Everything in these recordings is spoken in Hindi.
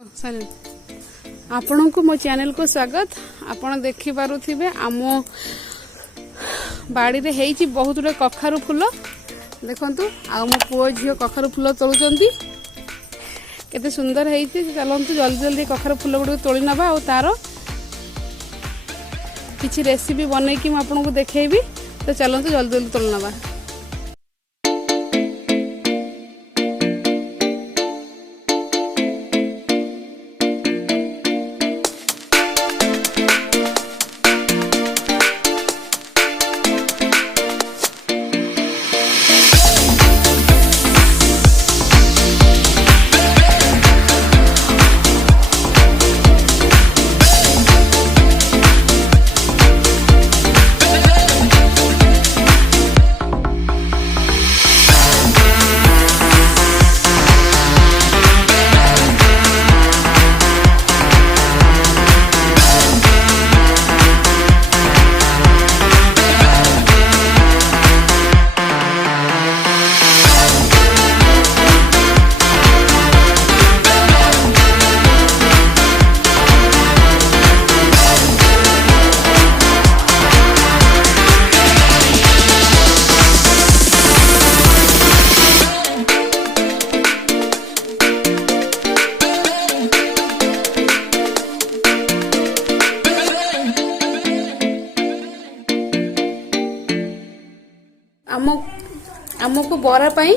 आपण को मो चैनल को स्वागत। आपण देखि पारुथिबे आम बाड़ी रे हेची बहुत गुडे कखारु फूल देखंतु। आ मो पुओ झियो कखारु फूल तोलुचंती केते सुंदर हेची। चलंतु जल्दी जल्दी कखारु फूल गुडे तोली नबा और तार किछि रेसिपी बनै कि म आपन को देखेबी। तो चलंतु जल्दी जल्दी तोली नबा। आमको बरा पाई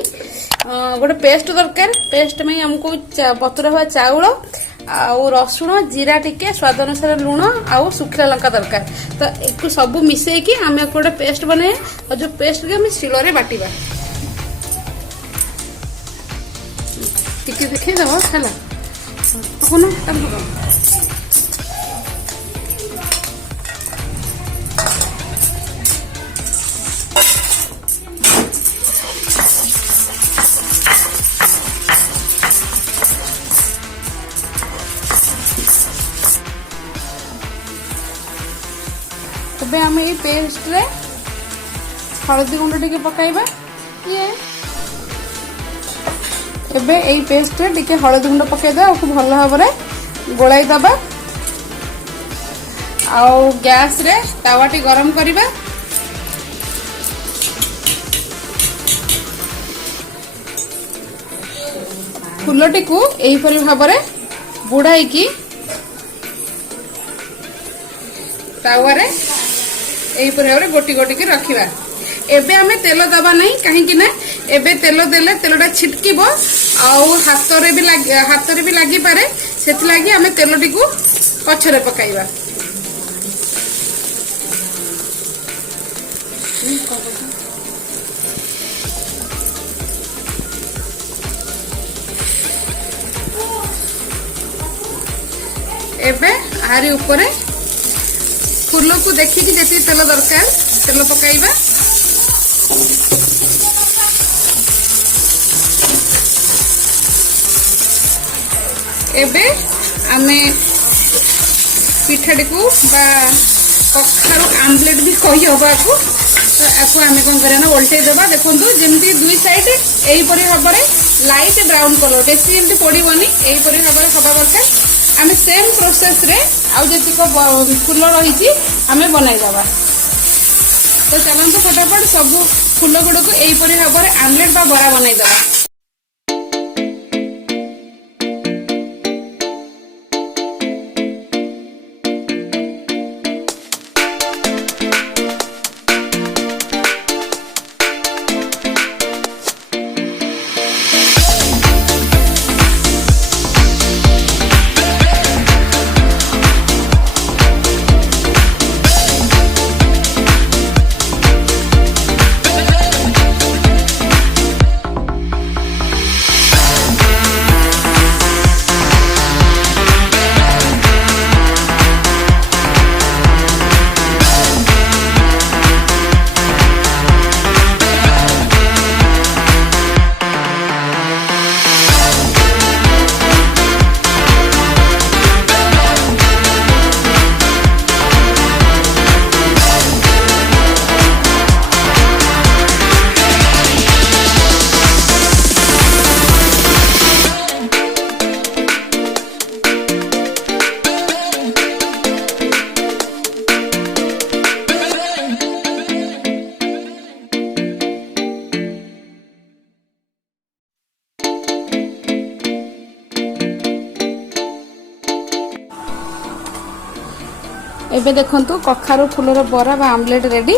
गोटे पेस्ट दरकार। पेस्ट में हमको बतुरा हुआ चाउल आउ रसुण जीरा टिके स्वाद अनुसार लुण आउ सुखिला लंका दरकार। तो एक सब मिसई कि आम गोटे पेस्ट बनाए और जो पेस्ट के हम शिल रे बाटिबा। टिके देखै दबो हला कोन काम हो। तबे आम ये पेस्ट रे हलदी गुंड टिके पकाइबा। ये एबे एई पेस्ट रे टिके हलदी गुंड पकाइ दे और भल भाबरे गोलाई दबा। आउ गैस रे तावाटी गरम करिबा। फुलटी को एई परि भाबरे बुढ़ाई की तावा रे एई पर भाबरे गोटी गोटी के रखिबा। एबे हमें तेल दबा नहीं कहीं ना एबे तेल देले तेलटा छिटकीबो आउ हाथ रे भी लागी पारे। सेति लागी हमें तेलटी को पछरे पकाइबा। एबे आरी ऊपर फूल को देखिकी जति तेल दरकार तेल पकाइबा। एबे आमे पिठाटी को बा कखारु आमलेट भी कही हबा को। तो आपको आमे कोन करे ना उल्टे देबा। देखंतु जेमती दुई साइड एई परि हबरे लाइट ब्राउन कलर बेसी जेमती पड़ीबनी एई परि हबरे हबा दरकार। आमे सेम प्रोसेस रे आउ जति को फूल रही आमे बनाई दबा। तो चलंतु फटाफट सब फूल गुड़ को एई परि हबरे आमलेट बा बरा बनाई दबा। एबे देखंतु कखारू फुलर बरा बा आमलेट रेडी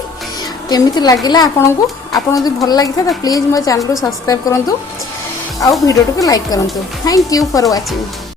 केमिति लागिला आपनको आपन जदि भल लागिथा तो प्लीज मो चैनल को सब्सक्राइब करंतु आउ वीडियो को लाइक करंतु थैंक यू फॉर वाचिंग।